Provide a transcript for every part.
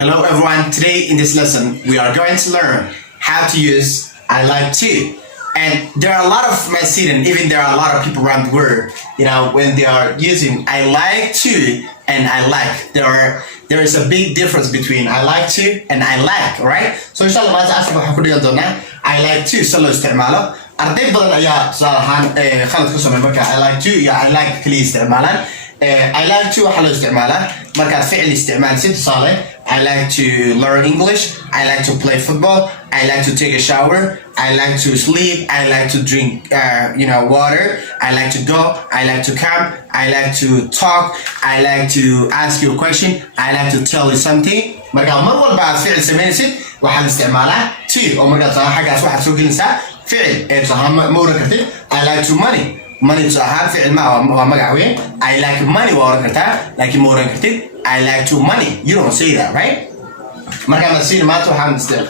Hello everyone, today in this lesson we are going to learn how to use I like to. And there are a lot of my students, even there are a lot of people around the world, when they are using I like to and I like, there is a big difference between I like to and I like, alright? So inshallah maanta casharka waxaan ku dhigan doonaa I like to si loo isticmaalo. Arday badan ayaa tusaale ahaan khalad ku sameeya marka I like to iyo I like kaliya isticmaalaan. I like to waxaa loo isticmaalaa markaad ficil isticmaalsid tusaale I like to learn English, I like to play football, I like to take a shower, I like to sleep, I like to drink water, I like to go, I like to come, I like to talk, I like to ask you a question, I like to tell you something. marka mar walba aad ficil sameynaysid waxaad isticmaalaa to oo markaad xaggaas waxaad soo gelinaysaa ficil ee tusaale ma oran kartid I like to money tusaale ficil ma waa magac weyn I like money waa oran kartaa laakiin ma oran kartid I like to money. You don't say that, right? marka ma siin maanta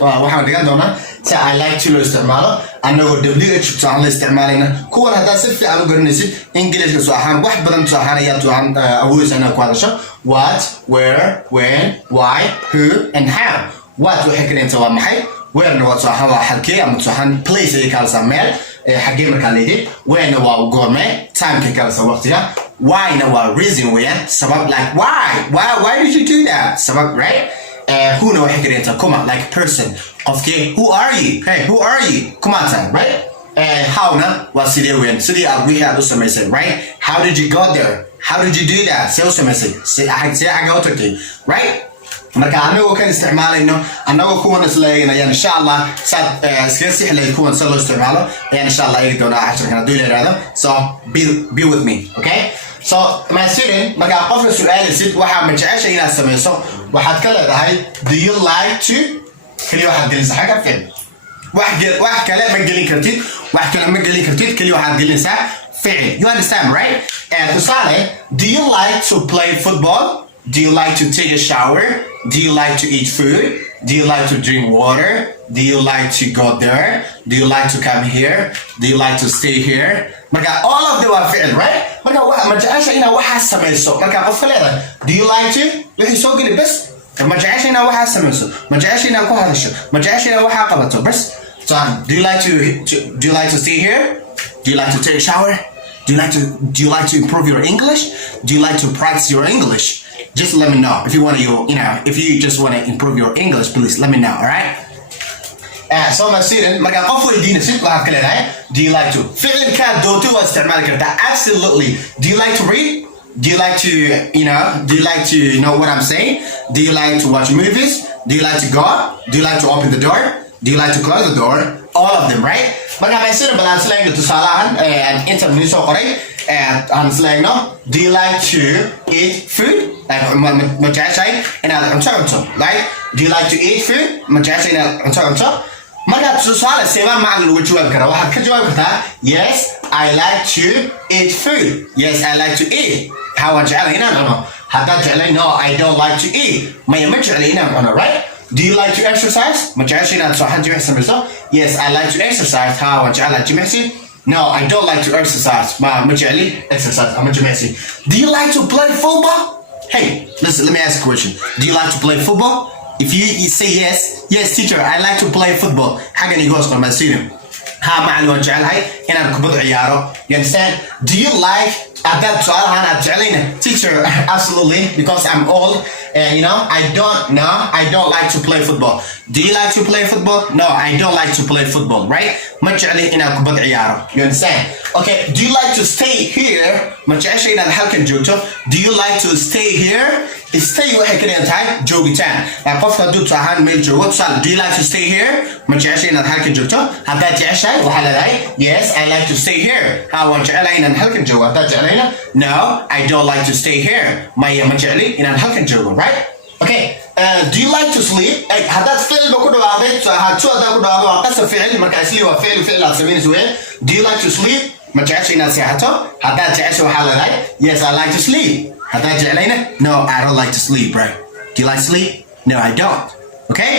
waxaan dhigan doonaa si I like to loo isticmaalo anagoo WH tusaale la isticmaalayna kuwan haddaad si fiican u garanaysid Englishka soo ahaan wax badan soo ahaan ayaad awoodaysaa inaad ku hadasho what, where, when, why, who and how. What waxay keenaysaa waa maxay, where waa soo ahaan waa halkee ama soo ahaan place ay kaalsaa meel xagee markaa leeyahay, when waa goormee time-ka kaalsaa waqtiga, why na waa reason weeyaan sabab, like why did you do that sabab, right? Who na waxay keenaysaa kuma like person qofkee, who are you, hey who are you kumaatan, right? How na waa sidee weeyaan sidii aad wixii aad u samaysay, right? How did you go there, how did you do that see u samaysay see xagga u tagtay, right? marka anagoo kan isticmaalayno anagoo kuwan isleeyna ayaan insha Allah saad iskaga sixlay kuwan si loo isticmaalo ayaan insha Allah eegi doonaa casharkan haddii la yiraahdo. So be with me, okay? So my student marka qofka su'aalaysid waxaa ma jeceshay inaad samayso waxaad ka leedahay do you like to kaliya waxaad gelinaysaa xagga ficil wax kale ma gelin kartid kaliya waxaad gelinaysaa ficil. You understand, right? tusaale do you like to play football, do you like to take a shower, do you like to eat food, do you like to drink water, do you like to go there, do you like to come here, do you like to stay here. marka all of them are fi'il, right? marka ma jecesha inaad waxaas samayso marka qofka leedahay do you like to wixii soo geli bas ma jecesha inaad waxaas samayso ma jecesha inaad ku hadasho ma jecesha inaad waxaa qabato bas. So do you like to stay here, do you like to take a shower, do you like to improve your English, do you like to practice your English? Just let me know if you want to, if you just want to improve your English, please let me know, all right? So my student, marka qof weydiinaysid waxaad ka leedahay do you like to ficilka dootu waa isticmaali kartaa absolutely. Do you like to read, do you like to know what I'm saying, do you like to watch movies, do you like to go out, do you like to open the door, do you like to close the door, all of them, right? marka my student balaan slayno tusaalahan inta mini soo qoray aan slayno do you like to eat food, like ma jeceshay inaad cunto, like do you like to eat food, ma jeceshay inaad cunto. marka tusaale seebaa macallin uga jawaabi karaa waxaad ka jawaabi kartaa yes I like to eat food, yes I like to eat, how waan jeclay inaan cuno. haddaad jeclay no I don't like to eat, maya ma jeclay inaan cuno, right? Do you like to exercise, ma jeceshay inaad sooxan jimicsi samayso, yes I like to exercise, how waan jeclaa jimicsi, no I don't like to exercise, ma jecli exercise ama jimicsi. Do you like to play football? Hey listen, let me ask you a question, do you like to play football? If you say yes teacher I like to play football, xaggan igu hoos qor my student ha macallin waan jeclahay inaan kubad ciyaaro. You understand? Do you like haddaad tusaalahaan aad jeclayna teacher absolutely because I'm old and I don't like to play football. Do you like to play football? No I don't like to play football, right? ma jecli inaan kubad ciyaaro. You understand? Okay, do you like to stay here, ma jeceshay inaad halkan joogto, do you like to stay here, stay waxay ka dhigan tahay joogitaan. qofka hadduu tusahaan meel joogo tusaale do you like to stay here, ma jeceshay inaad halkan joogto. haddaad jeceshahay waxaa leedahay yes I like to stay here, ha waan jecelahay inaan halkan joogo. haddaad jeclayna no I don't like to stay here, maya ma jecli inaan halkan joogo, right? Okay, do you like to sleep? haddaad ficil ba ku dhawaaqday haddaad ku dhawaaqdo waa qasab ficil marka sleep waa ficil aad samaynayso weeyaan. Do you like to sleep, ma jeceshay inaad seexato. haddaad jeceshay waxaa leedahay yes I like to sleep. haddaad jeclayna no I don't like to sleep, right? Do you like to sleep? No I don't. Okay,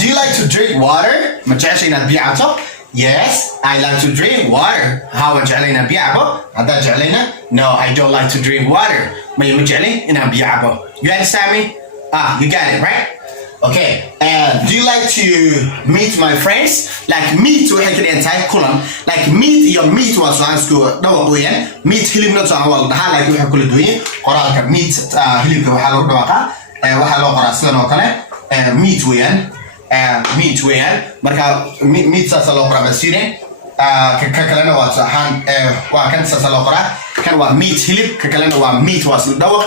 do you like to drink water, ma jeceshay inaad biyo cabto. Yes I like to drink water, how waan jeclay inaan biyo cabo. haddaad jeclayna no I don't like to drink water, ma jecli inaan biyo cabo. You understand me? You got it, right? Okay. Do you like to meet my friends? Like meet waxay ka dhigan tahay kulan. Like meet iyo meet waa soo isku dhawaq weeyaan. Meet hilibna soo wal dhahaa like waxa kula duwan qoraalka meet hilibka waxa lagu dhawaqaa waxa loo qoraa sidan oo kale meet weeyaan. Meet weeyaan. Marka meet saas loo qoraa basiireen. ككلنا واتساحان وكان سلوقرا كان وميت هلب ككلنا وميت واسلدوا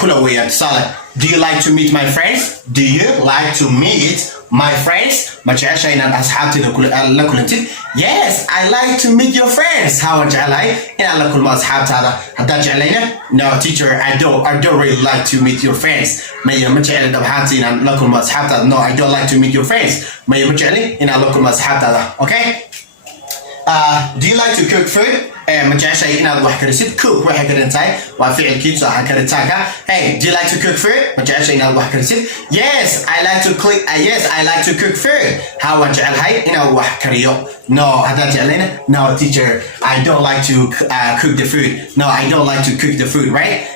كل ويا صالح. Do you like to meet my friends? Do you like to meet my friends? ما تعيش أين أصحابتي لكل أنت. Yes, I like to meet your friends. How much I like? إن لكل ما أصحابت هذا جعلنا. No teacher, I don't really like to meet your friends. ما يمجعل دبحاتي إن لكل ما أصحابت. No, I don't like to meet your friends. ما يمجعل إن لكل ما أصحابت هذا. Okay? Do you like to cook food? ما تعيش أين أروح كرسيد cook واحد كرنتاي وفعل كيد صح كرنتاكا. Hey, do you like to cook food? ما تعيش أين أروح كرسيد. Yes, I like to cook. Yes, I like to cook food. How much I like? إن أروح كريو. No, هذا تعلنا. No, teacher, I don't like to cook the food. No, I don't like to cook the food. Right?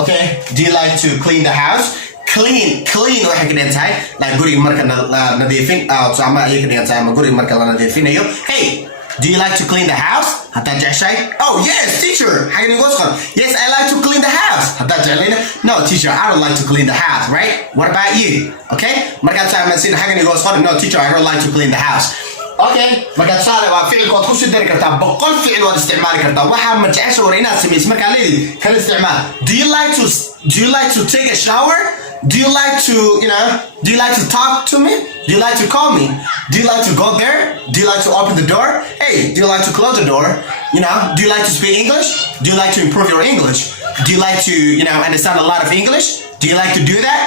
Okay. Do you like to clean the house? Clean waxay ka dhigan tahay like guriga marka nadiifin sama ay ka dhigan tahay ma guriga marka la nadiifinayo. Hey, do you like to clean the house? Hadda jeceshay? Oh yes, teacher. Xagee nigu soo yes, I like to clean the house. Hadda jeclayna? No, teacher, I don't like to clean the house, right? What about you? Okay? Markaad saamaysay xagee nigu soo no, teacher, I don't like to clean the house. Okay, markaad saale waa ficilkood ku sii dari kartaa boqol ficil waad isticmaali kartaa waxa ma jeceshay war inaad samayso markaa leeyahay kala isticmaal. Do you like to take a shower? Do you like to talk to me? Do you like to call me? Do you like to go there? Do you like to open the door? Hey, do you like to close the door? Do you like to speak English? Do you like to improve your English? Do you like to, understand a lot of English? Do you like to do that?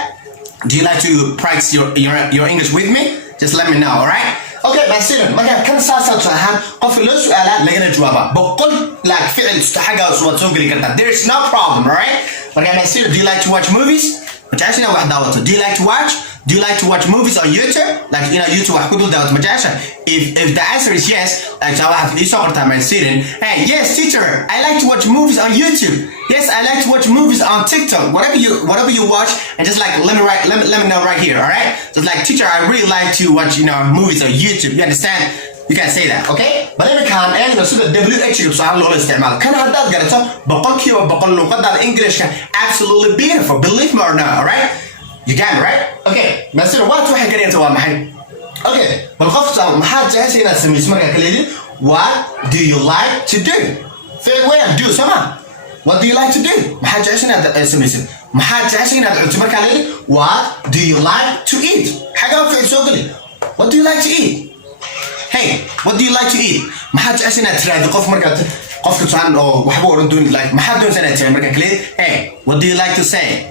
Do you like to practice your English with me? Just let me know, alright? Okay, بسيرن marka kan saasad sahan qof loo su'aala lagana jawaaba boqol like ficil istaxaga soo gali karta. There's no problem, alright? Marka basiir, do you like to watch movies? متعشنا واحد دعوته. Do you like to watch? Do you like to watch movies on YouTube? Like YouTube واحد كله دعوته متعشنا. If the answer is yes, like واحد يسافر تامين سيرين. Hey, yes, teacher, I like to watch movies on YouTube. Yes, I like to watch movies on TikTok. Whatever you watch, and just like let me know right here, all right? Just like teacher, I really like to watch movies on YouTube. You understand? You can say that, okay? But then كان أنا نسود WH بصراحة لغة الاستعمال كان هذا قريته بقول كيو بقول لغة الإنجليش absolutely beautiful, believe me or not, alright? You got it, right? Okay, مثلا what واحد قريته ومحي. Okay, بالخف محل جاهز هنا سمي اسمه كليدي. What do you like to do? فين وين do سما? What do you like to do? محل جاهز هنا سمي اسم. محل جاهز هنا تعتبر كليدي. What do you like to eat? حاجة في سوقي. What do you like to eat? Hey, what do you like to eat? ما حد جالس هنا ترى قف مركز قف كتان أو وحبوا أورندون like ما حد جالس هنا ترى مركز كليد. Hey, what do you like to say?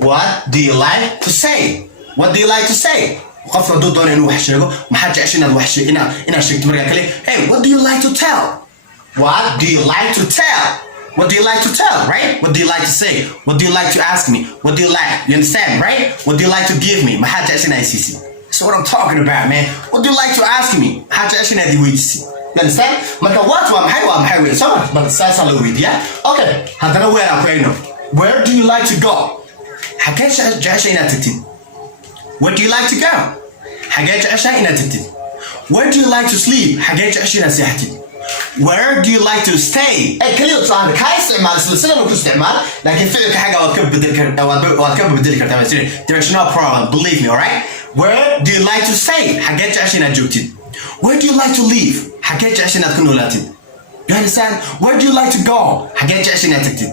What do you like to say? What do you like to say? قف ردود دون إنه وحش يقول ما حد جالس هنا وحش إنا شيء مركز كليد. Hey, what do you like to tell? What do you like to tell? What do you like to tell, right? What do you like to say? What do you like to ask me? What do you like? You understand, right? What do you like to give me? ما حد جالس هنا يسيسي. That's what I'm talking about, man. What do you like to ask me? حاجة عشان هذه ويدسي. You understand? مكان what وام حي وين سما بس ساسا لو ويد يا. Okay. هذا وين أقولينه. Where do you like to go? حاجة عشان هتتين. Where do you like to go? حاجة عشان هتتين. Where do you like to sleep? حاجة عشان هسيحتين. Where do you like to stay? كليو صار كاي استعمال سلسلة مو استعمال لكن في حاجة واتكب بدل كرتة There's no problem, believe me, alright? Where do you like to stay? حاجات عشان أجوتين. Where do you like to live? حاجات عشان أتكون ولاتين. You understand? Where do you like to go? حاجات عشان أتكتين.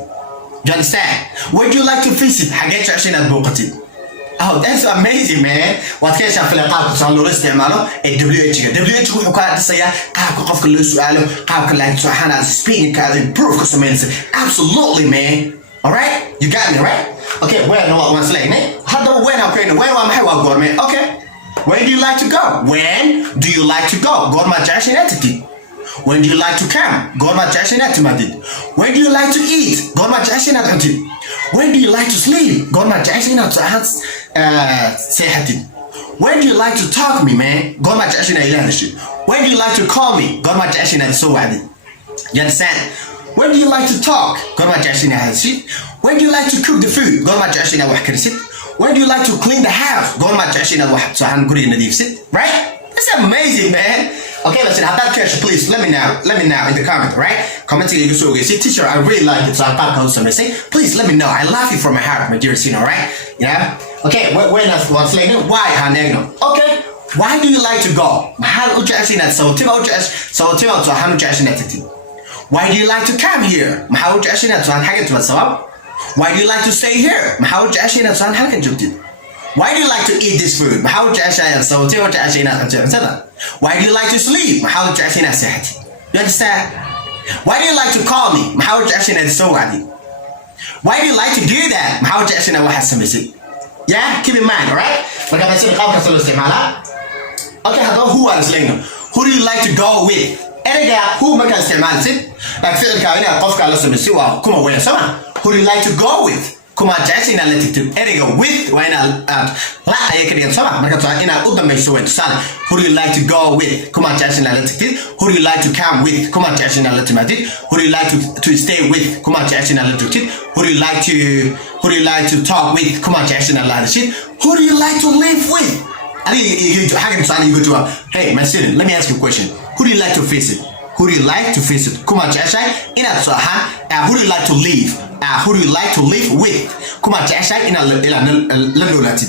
You understand? Where do you like to visit? حاجات عشان أتبوقتين. Oh, that's amazing, man. What كيش في القاب كسان لو استعماله WH هو حكاية سيا قاب قف كل سؤاله قاب كل عن سؤالنا speaking كذا improve كسمين absolutely, man. Alright, you got me, right? Okay, where no one saying it. هذا وين أوكي وين وام حي وأقول me. Okay, where do you like to go? When do you like to go? قول ما جاشي نتكي. When do you like to come? قول ما جاشي نتمدد. When do you like to eat? قول ما جاشي نتعطي. When do you like to sleep? قول ما جاشي نتعط سيحتي. When do you like to talk me, man? قول ما جاشي نيلانشي. When do you like to call me? قول ما جاشي نتسوعدي. You understand? When do you like to talk? قول ما جاشي نهالشي. When do you like to cook the food? قول ما جاشي نوحكرسي. When do you like to clean the house? Go my trash in a wax, so I'm good in the sit, right? That's amazing, man. Okay, listen, have that question, please. Let me know in the comment, right? Comment to you, so say, teacher, I really like it, so I thought something. Say, please let me know. I love you from my heart, my dear Sino, right? Yeah? Okay, when I was like, why, Hanegno? Okay, why do you like to go? Why do you like to come here? Why do you like to stay here? Why do you like to eat this food? Why do you like to sleep? You understand? Why do you like to call me? Why do you like to do that? Yeah, keep in mind, alright? Okay, who are you? Who do you like to go with? Who like who do you like to go with? Kuma jacina letting with when who do you like to go with? Kuma jacina letting who do you like to come with? Kuma jacina letting who do you like to stay with? Kuma jacina letting who do you like to talk with? Kuma jacina letting who do you like to live with? Hey, my student, let me ask you a question. Who do you like to visit? Who do you like to visit? Who do you like to live? Who do you like to live with?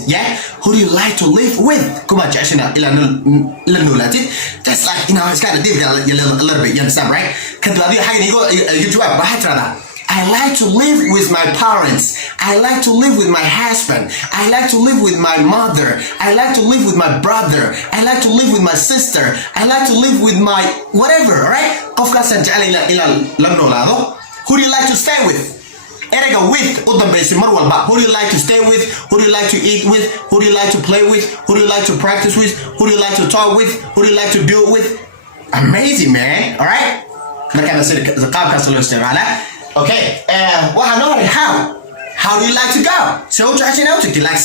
Yeah? Who do you like to live with? That's like, it's kind of difficult a little bit, you understand, right? I like to live with my parents. I like to live with my husband. I like to live with my mother. I like to live with my brother. I like to live with my sister. I like to live with my whatever, right? Who do you like to stay with? Who do you like to stay with? Who do you like to eat with? Who do you like to play with? Who do you like to practice with? Who do you like to talk with? Who do you like to do it with? Amazing, man. Alright? Okay, how do you like to go? So do you like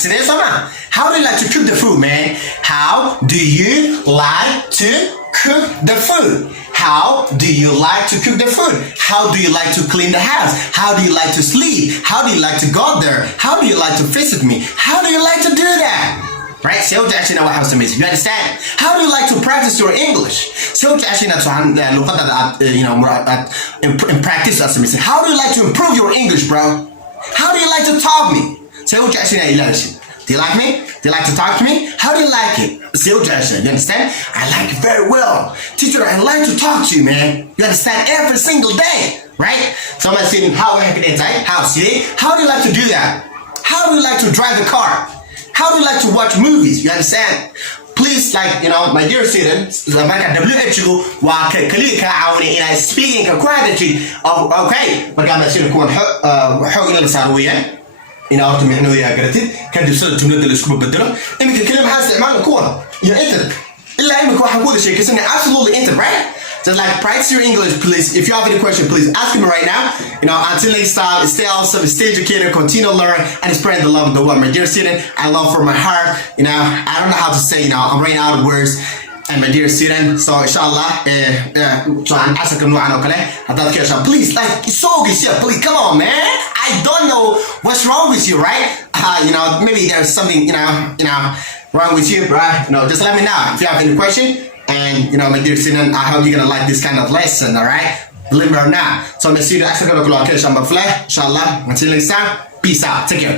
how do you like to cook the food, man? How do you like to cook the food? How do you like to cook the food? How do you like to clean the house? How do you like to sleep? How do you like to go there? How do you like to visit me? How do you like to do that? Right? So you actually know what house amazing. You understand? How do you like to practice your English? So you actually know in practice that's amazing. How do you like to improve your English, bro? How do you like to talk me? So you actually know. Do you like me? Do you like to talk to me? How do you like it? You understand? I like it very well. Teacher, I like to talk to you, man. You understand? Every single day, right? So I'm saying, how do you like to do that? How do you like to drive the car? How do you like to watch movies? You understand? Please, my dear students, WHO speaking quality of okay. horta micnooda yaa garatid kadib sida jumlada la isku bedelo iminka kaliya maxaa isticmaal kuwan iyo enter illa iminka waxaan ku wada sheekaysanay absolutely enter, right? Just like practice your English, please. If you have any question, please ask me right now. Until next time, stay awesome, stay educated, continue to learn, and spread the love of the world. My dear student, I love from my heart. I don't know how to say, I'm running out of words. And my dear student, so inshallah, please, it's so good here. Please, come on, man. I don't know what's wrong with you, right? Maybe there's something, wrong with you, right? Just let me know if you have any question. And, my dear student, I hope you're going to like this kind of lesson, all right? Believe it or not. So I'm going to see you next time. Inshallah. Until next time, peace out. Take care.